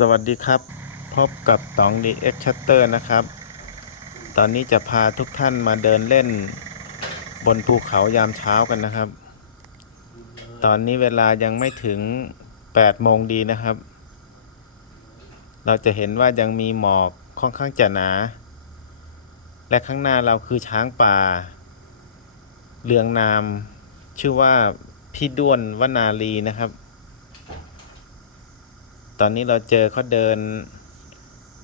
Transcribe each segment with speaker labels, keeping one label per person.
Speaker 1: สวัสดีครับ พบกับตองดีเอ็กชัตเตอร์นะครับ ตอนนี้จะพาทุกท่านมาเดินเล่น บนภูเขายามเช้ากันนะครับ ตอนนี้เวลายังไม่ถึง8โมงดีนะครับ เราจะเห็นว่ายังมีหมอกค่อนข้างจะหนา และข้างหน้าเราคือช้างป่า เรืองนาม ชื่อว่าพี่ด้วนวนาลีนะครับ ตอนนี้เราเจอเขาเดิน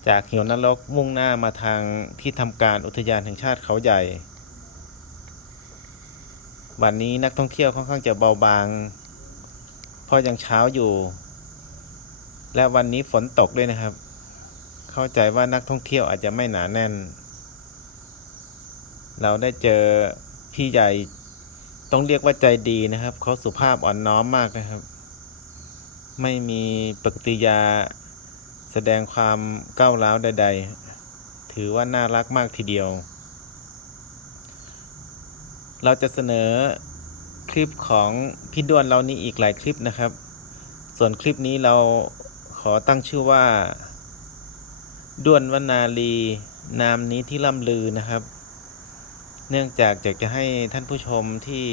Speaker 1: จากเหวนรกมุ่งหน้ามาทางที่ทำการอุทยานแห่งชาติเขาใหญ่ วันนี้นักท่องเที่ยวค่อนข้างจะเบาบาง เพราะยังเช้าอยู่ และวันนี้ฝนตกด้วยนะครับ เข้าใจว่านักท่องเที่ยวอาจจะไม่หนาแน่น เราได้เจอพี่ใหญ่ต้องเรียกว่าใจดีนะครับ เขาสุภาพอ่อนน้อมมากนะครับ ไม่มีปฏิกิริยา แสดงความก้าวร้าวใด ๆ ถือว่าน่ารักมากทีเดียว เราจะเสนอคลิปของพี่ด้วนเรานี้อีกหลายคลิปนะครับ ส่วนคลิปนี้เราขอตั้งชื่อว่า ด้วนวนาลีนามนี้ที่ล่ำลือนะครับ เนื่องจากอยากจะให้ท่านผู้ชมที่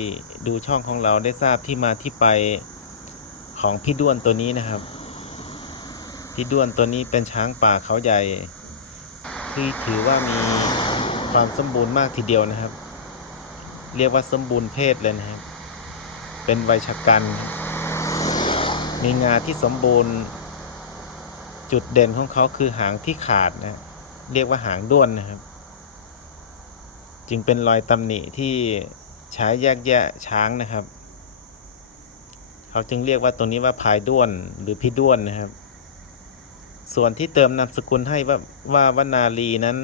Speaker 1: ดูช่องของเราได้ทราบที่มาที่ไป ของพี่ด้วนตัวนี้นะครับ พี่ด้วนตัวนี้เป็นช้างป่าเขาใหญ่ ที่ถือว่ามีความสมบูรณ์มากทีเดียวนะครับ เรียกว่าสมบูรณ์เพศเลยนะครับ เป็นวัยชกันมีงาที่สมบูรณ์ จุดเด่นของเขาคือหางที่ขาดนะเรียกว่าหางด้วนนะครับ จึงเป็นรอยตำหนิที่ใช้แยกแยะช้างนะครับ เขาจึงเรียกว่าตัวนี้ว่าพายด้วนหรือพี่ด้วนนะครับ ส่วนที่เติมนามสกุลให้ว่าว่าวนาลีนั้น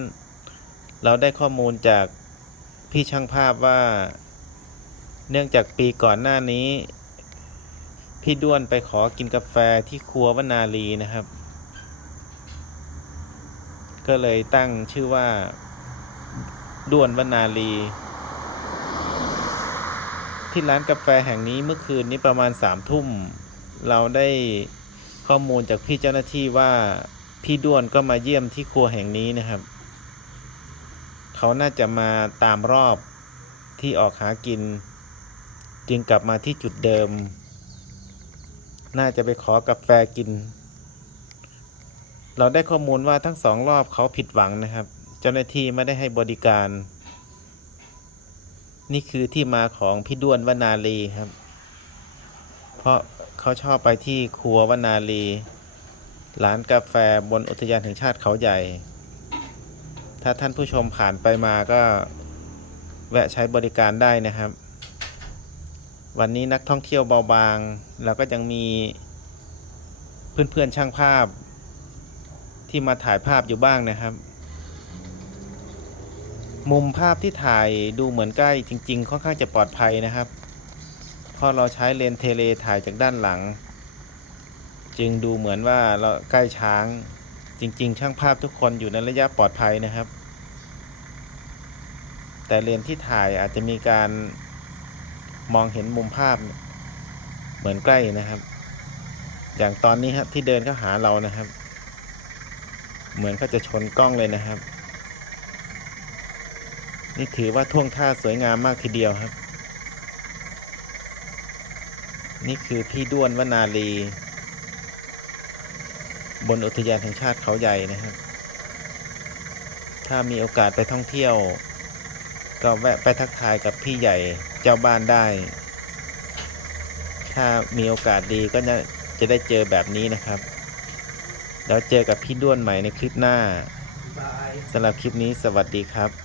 Speaker 1: เราได้ข้อมูลจากพี่ช่างภาพว่า เนื่องจากปีก่อนหน้านี้ พี่ด้วนไปขอกินกาแฟที่ครัววนาลีนะครับ ก็เลยตั้งชื่อว่าด้วนวนาลี ที่ร้านกาแฟแห่งนี้เมื่อคืนนี้ประมาณสามทุ่ม เราได้ข้อมูลจากพี่เจ้าหน้าที่ว่าพี่ด้วนก็มาเยี่ยมที่ครัวแห่งนี้นะครับ เขาน่าจะมาตามรอบที่ออกหากิน จึงกลับมาที่จุดเดิม น่าจะไปขอกาแฟกิน เราได้ข้อมูลว่าทั้งสองรอบเขาผิดหวังนะครับ เจ้าหน้าที่ไม่ได้ให้บริการ นี่คือที่มาของพี่ด้วนวนาลีครับ เพราะเขาชอบไปที่ครัววนาลีร้านกาแฟบนอุทยานแห่งชาติเขาใหญ่ ถ้าท่านผู้ชมผ่านไปมาก็แวะใช้บริการได้นะครับ วันนี้นักท่องเที่ยวเบาบางเราก็ยังมีเพื่อนๆช่างภาพที่มาถ่ายภาพอยู่บ้างนะครับ มุมภาพที่ถ่ายดูเหมือนใกล้จริง ๆ ค่อนข้างจะปลอดภัยนะครับ เพราะเราใช้เลนส์เทเลถ่ายจากด้านหลัง จึงดูเหมือนว่าเราใกล้ช้างจริง ๆ ช่างภาพทุกคนอยู่ในระยะปลอดภัยนะครับ แต่เลนส์ที่ถ่ายอาจจะมีการมองเห็นมุมภาพ เหมือนใกล้นะครับ อย่างตอนนี้ครับที่เดินเข้าหาเรานะครับ เหมือนเขาจะชนกล้องเลยนะครับ นี่ถือว่าท่วงท่าสวยงามมากทีเดียวครับ นี่คือพี่ด้วนวนาลี บนอุทยานแห่งชาติเขาใหญ่นะครับ ถ้ามีโอกาสไปท่องเที่ยว ก็แวะไปทักทายกับพี่ใหญ่เจ้าบ้านได้ ถ้ามีโอกาสดีก็จะจะได้เจอแบบนี้นะครับ แล้วเจอกับพี่ด้วนใหม่ในคลิปหน้าสำหรับคลิปนี้สวัสดีครับ